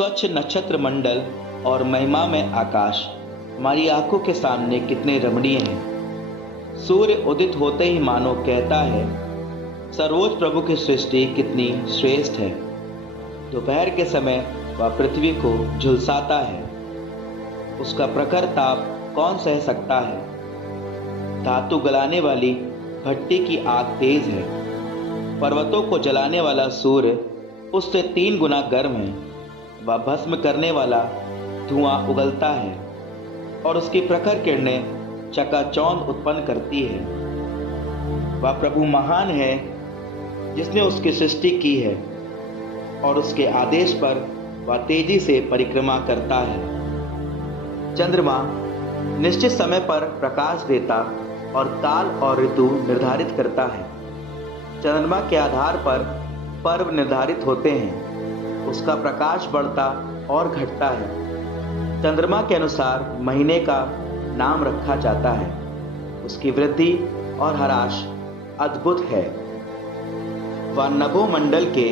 स्वच्छ नक्षत्र मंडल और महिमा में आकाश हमारी आंखों के सामने कितने रमणीय हैं। सूर्य उदित होते ही मानो कहता है, सर्वोच्च प्रभु की सृष्टि कितनी श्रेष्ठ है। दोपहर के समय वह पृथ्वी को झुलसाता है, उसका प्रखर ताप कौन सह सकता है। धातु गलाने वाली भट्टी की आग तेज है, पर्वतों को जलाने वाला सूर्य उससे 3 गुना गर्म है। वह भस्म करने वाला धुआं उगलता है और उसकी प्रखर किरणें चकाचौंध उत्पन्न करती है। वह प्रभु महान है जिसने उसकी सृष्टि की है और उसके आदेश पर वह तेजी से परिक्रमा करता है। चंद्रमा निश्चित समय पर प्रकाश देता और काल और ऋतु निर्धारित करता है। चंद्रमा के आधार पर पर्व निर्धारित होते हैं, उसका प्रकाश बढ़ता और घटता है। चंद्रमा के अनुसार महीने का नाम रखा जाता है, उसकी वृद्धि और ह्रास अद्भुत है। वह नभोमंडल के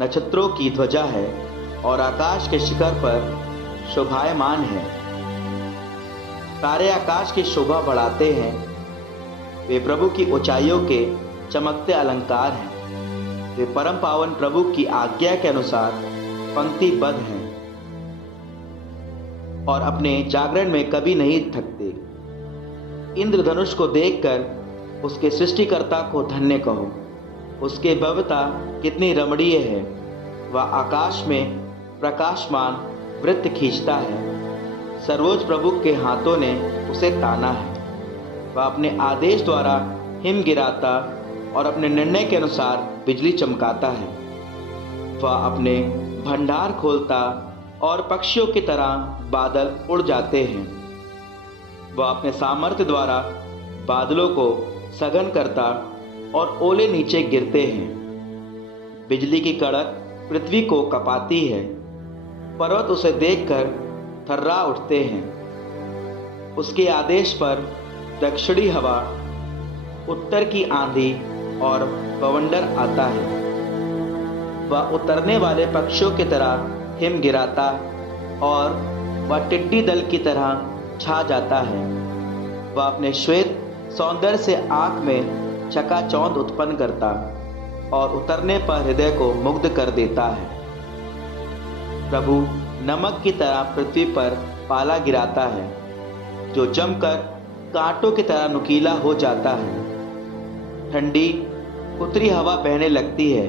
नक्षत्रों की ध्वजा है और आकाश के शिखर पर शोभायमान है। तारे आकाश की शोभा बढ़ाते हैं, वे प्रभु की ऊंचाइयों के चमकते अलंकार हैं। वे परम पावन प्रभु की आज्ञा के अनुसार पंक्तिबद्ध हैं और अपने जागरण में कभी नहीं थकते। इंद्रधनुष को देखकर उसके सृष्टिकर्ता को धन्य कहो, उसके भव्यता कितनी रमणीय है। वह आकाश में प्रकाशमान वृत्त खींचता है, सर्वोच्च प्रभु के हाथों ने उसे ताना है। वह अपने आदेश द्वारा हिम गिराता और अपने निर्णय के अनुसार बिजली चमकाता है। वह अपने भंडार खोलता और पक्षियों की तरह बादल उड़ जाते हैं। वह अपने सामर्थ्य द्वारा बादलों को सघन करता और ओले नीचे गिरते हैं। बिजली की कड़क पृथ्वी को कपाती है, पर्वत उसे देखकर थर्रा उठते हैं। उसके आदेश पर दक्षिणी हवा, उत्तर की आंधी और बवंडर आता है। वह उतरने वाले पक्षियों की तरह हिम गिराता और वह टिड्डी दल की तरह छा जाता है। वह अपने श्वेत सौंदर्य से आंख में चकाचौंध उत्पन्न करता और उतरने पर हृदय को मुग्ध कर देता है। प्रभु नमक की तरह पृथ्वी पर पाला गिराता है, जो जमकर कांटों की तरह नुकीला हो जाता है। ठंडी उत्तरी हवा बहने लगती है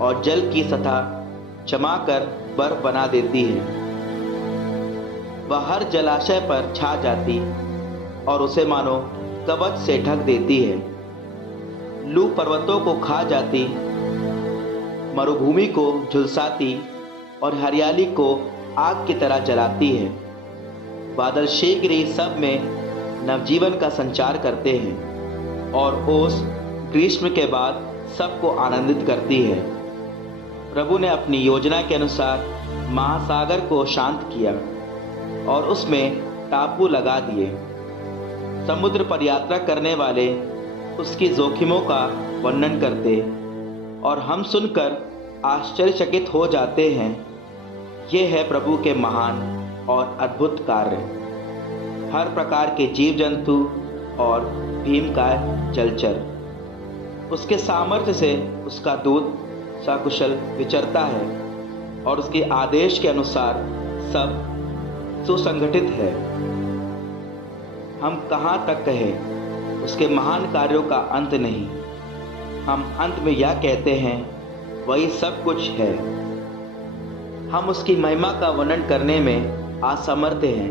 और जल की सतह जमाकर बर्फ बना देती है। वह हर जलाशय पर छा जाती और उसे मानो कवच से ढक देती है। लू पर्वतों को खा जाती, मरुभूमि को झुलसाती और हरियाली को आग की तरह जलाती है। बादल शीघ्र ही सब में नवजीवन का संचार करते हैं और ओस ग्रीष्म के बाद सबको आनंदित करती है। प्रभु ने अपनी योजना के अनुसार महासागर को शांत किया और उसमें टापू लगा दिए। समुद्र पर यात्रा करने वाले उसकी जोखिमों का वर्णन करते और हम सुनकर आश्चर्यचकित हो जाते हैं। ये है प्रभु के महान और अद्भुत कार्य। हर प्रकार के जीव जंतु और भीमकाय जलचर उसके सामर्थ्य से उसका दूत सकुशल विचरता है और उसके आदेश के अनुसार सब सुसंगठित है। हम कहाँ तक कहें, उसके महान कार्यों का अंत नहीं। हम अंत में यह कहते हैं, वही सब कुछ है। हम उसकी महिमा का वर्णन करने में असमर्थ हैं,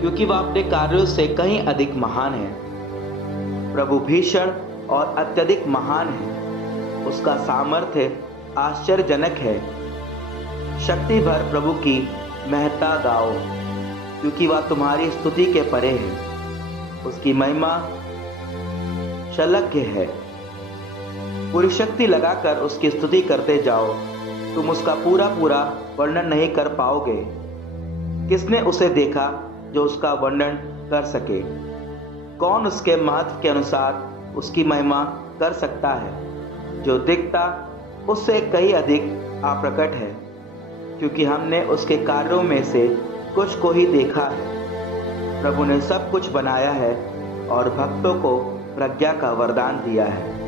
क्योंकि वह अपने कार्यों से कहीं अधिक महान है। प्रभु भीषण और अत्यधिक महान है, उसका सामर्थ्य आश्चर्यजनक है। शक्ति भर प्रभु की महत्ता गाओ, क्योंकि वह तुम्हारी स्तुति के परे है। उसकी महिमा शलघ्य है। पूरी शक्ति लगाकर उसकी स्तुति करते जाओ, तुम उसका पूरा पूरा वर्णन नहीं कर पाओगे। किसने उसे देखा जो उसका वर्णन कर सके? कौन उसके महत्व के अनुसार उसकी महिमा कर सकता है? जो दिखता उससे कहीं अधिक अप्रकट है, क्योंकि हमने उसके कार्यों में से कुछ को ही देखा है। प्रभु ने सब कुछ बनाया है और भक्तों को प्रज्ञा का वरदान दिया है।